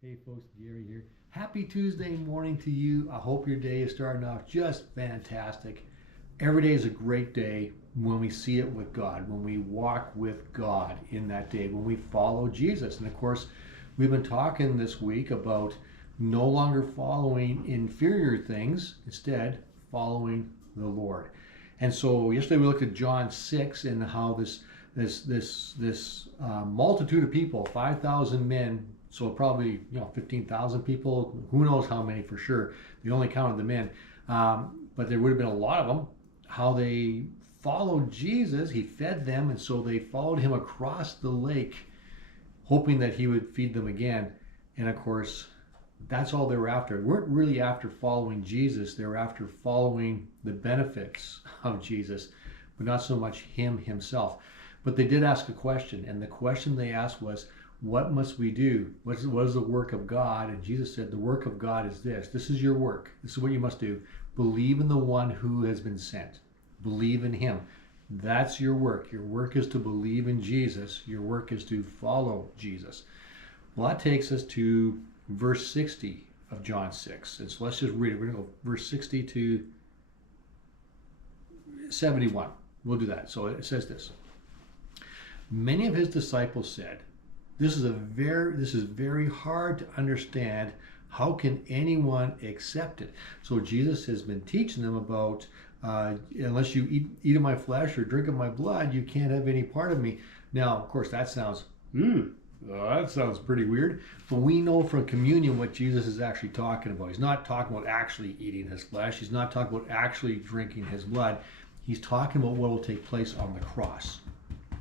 Hey folks, Gary here. Happy Tuesday morning to you. I hope your day is starting off just fantastic. Every day is a great day when we see it with God, when we walk with God in that day, when we follow Jesus. And of course, we've been talking this week about no longer following inferior things, instead, following the Lord. And so yesterday we looked at John 6 and how this multitude of people, 5,000 men, so probably 15,000 people, who knows how many for sure. They only counted the men, but there would have been a lot of them. How they followed Jesus, he fed them, and so they followed him across the lake, hoping that he would feed them again. And of course, that's all they were after. They weren't really after following Jesus. They were after following the benefits of Jesus, but not so much him himself. But they did ask a question, and the question they asked was, what must we do? What is the work of God? And Jesus said, the work of God is this. This is your work. This is what you must do. Believe in the one who has been sent. Believe in him. That's your work. Your work is to believe in Jesus. Your work is to follow Jesus. Well, that takes us to verse 60 of John 6. And so let's just read it. We're going to go verse 60 to 71. We'll do that. So it says this. Many of his disciples said, this is very hard to understand. How can anyone accept it? So Jesus has been teaching them about unless you eat of my flesh or drink of my blood, you can't have any part of me. Now, of course, that sounds pretty weird. But we know from communion what Jesus is actually talking about. He's not talking about actually eating his flesh. He's not talking about actually drinking his blood. He's talking about what will take place on the cross.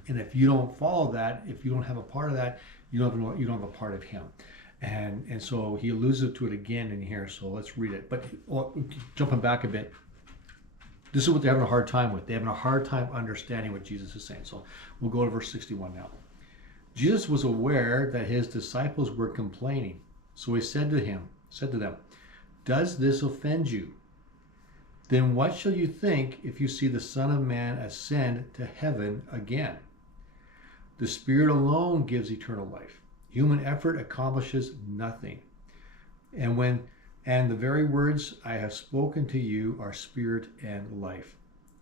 And if you don't follow that, if you don't have a part of that, you don't have a part of him. And so he alludes to it again in here. So let's read it. But jumping back a bit, this is what they're having a hard time with. They're having a hard time understanding what Jesus is saying. So we'll go to verse 61 now. Jesus was aware that his disciples were complaining. So he said to them, does this offend you? Then what shall you think if you see the Son of Man ascend to heaven again? The Spirit alone gives eternal life. Human effort accomplishes nothing. And the very words I have spoken to you are spirit and life.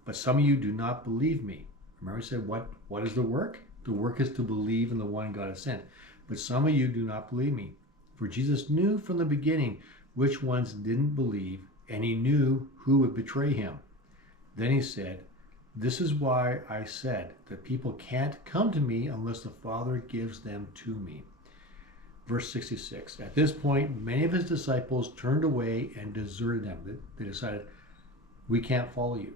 But some of you do not believe me. Remember I said, what is the work? The work is to believe in the one God has sent. But some of you do not believe me. For Jesus knew from the beginning which ones didn't believe, and he knew who would betray him. Then he said, this is why I said that people can't come to me unless the Father gives them to me. Verse 66. At this point, many of his disciples turned away and deserted them. They decided, we can't follow you.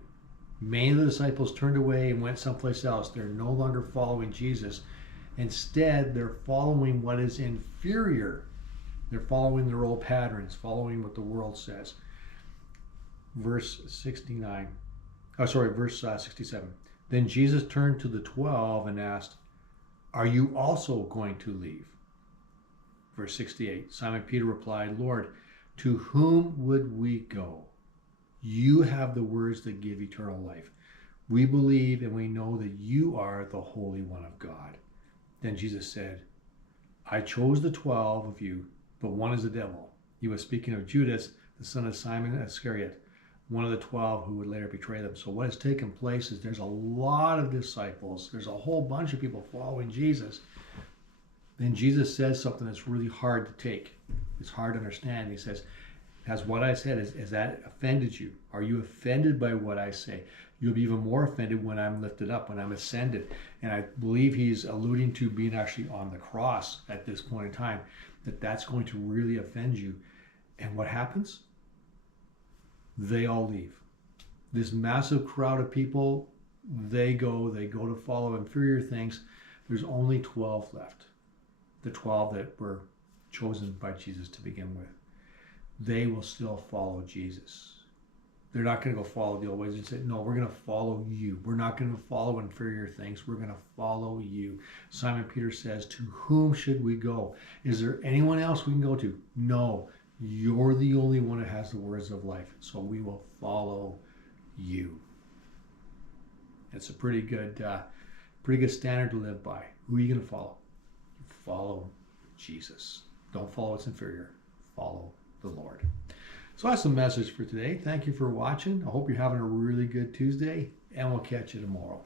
Many of the disciples turned away and went someplace else. They're no longer following Jesus. Instead, they're following what is inferior. They're following their old patterns, following what the world says. Verse 67. Then Jesus turned to the 12 and asked, are you also going to leave? Verse 68. Simon Peter replied, Lord, to whom would we go? You have the words that give eternal life. We believe and we know that you are the Holy One of God. Then Jesus said, I chose the 12 of you, but one is the devil. He was speaking of Judas, the son of Simon Iscariot, one of the 12 who would later betray them. So what has taken place is there's a lot of disciples. There's a whole bunch of people following Jesus. Then Jesus says something that's really hard to take. It's hard to understand. He says, has what I said, has that offended you? Are you offended by what I say? You'll be even more offended when I'm lifted up, when I'm ascended. And I believe he's alluding to being actually on the cross at this point in time, that's going to really offend you. And what happens? They all leave. This massive crowd of people, they go to follow inferior things. There's only 12 left. The 12 that were chosen by Jesus to begin with. They will still follow Jesus. They're not going to go follow the old ways and say, no, we're going to follow you. We're not going to follow inferior things. We're going to follow you. Simon Peter says, to whom should we go? Is there anyone else we can go to? No. You're the only one that has the words of life, so we will follow you. It's a pretty good standard to live by. Who are you going to follow? You follow Jesus. Don't follow what's inferior. Follow the Lord. So that's the message for today. Thank you for watching. I hope you're having a really good Tuesday, and we'll catch you tomorrow.